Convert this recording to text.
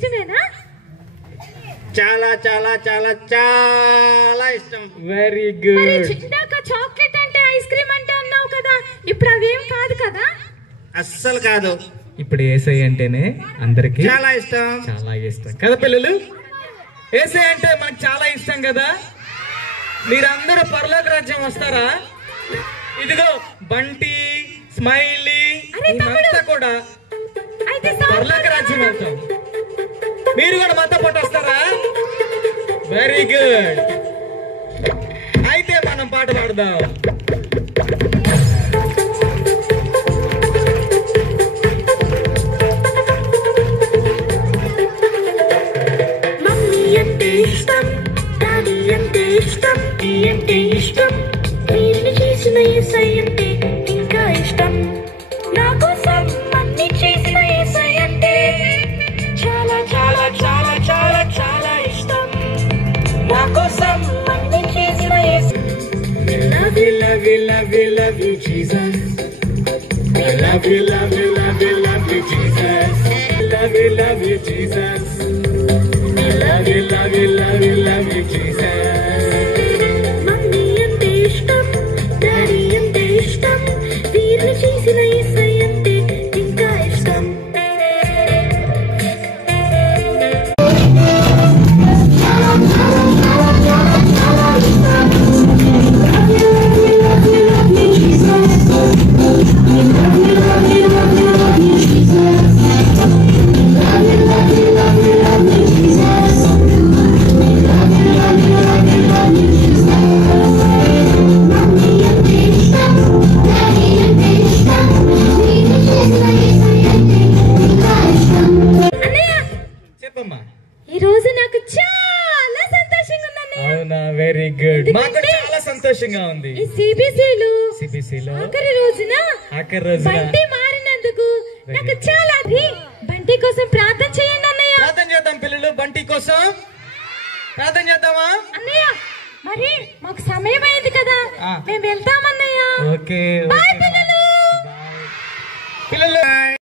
ఇష్టమేనా? చాలా చాలా చాలా చాలా ఇష్టం. Very good. ఇందాక చాక్లెట్ అంటే ఐస్ క్రీమ్ అంటే అన్నావు కదా, ఇప్పుడు అవేం కాదు కదా? అస్సలు కాదు. ఇప్పుడు యేసయ్య అంటేనే అందరికి చాలా ఇష్టం. చాలా ఇష్టం కదా పిల్లలు? యేసయ్య అంటే మనకు చాలా ఇష్టం కదా. మీరందరూ పరలోక రాజ్యం వస్తారా? ఇదిగో బంటి, స్మైలీ అంతా కూడా పరలోక రాజ్యం వెళ్తాం. మీరు కూడా మాతో పాటు వస్తారా? Very good. అయితే మనం పాట పాడదాం. మమ్మీ అంటే ఇష్టం, డాడీ అంటే ఇష్టం, నీ అంటే ఇష్టం, వీరిని చేసిన యేసయ్య అంటే ఇంకా ఇష్టం. నా కోసం అన్ని చేసిన యేసయ్య అంటే చాలా చాలా చాలా చాలా చాలా ఇష్టం. నా కోసం అన్ని చేసిన యేసయ్య. Love you, love you, love you, love you, Jesus. I love you, love you, love you, love you, Jesus. Love you, love you, Jesus. I love you, love you, love you, love you, Jesus. Mummy అంటే ఇష్టం, daddy అంటే ఇష్టం, వీరిని చేసిన యేసయ్య అంటే ఇంకా ఇష్టం. చెప్పమ్మా. ఈ రోజు నాకు చాలా సంతోషంగా ఉందండి. అవునా? Very good. మాకు చాలా సంతోషంగా ఉంది. ఈ సిబిసిలో ఆఖరి రోజున బంటి మారినందుకు నాకు చాలా బంటి కోసం ప్రార్థన చేయండి అన్నయ్య. ప్రార్థన చేద్దాం పిల్లలు. బంటి కోసం ప్రార్థన చేద్దామా అన్నయ్య? మరి మాకు సమయం అయింది కదా, మేము వెళ్తామన్నయ్య. ఓకే బాయ్ పిల్లలు. పిల్లలు.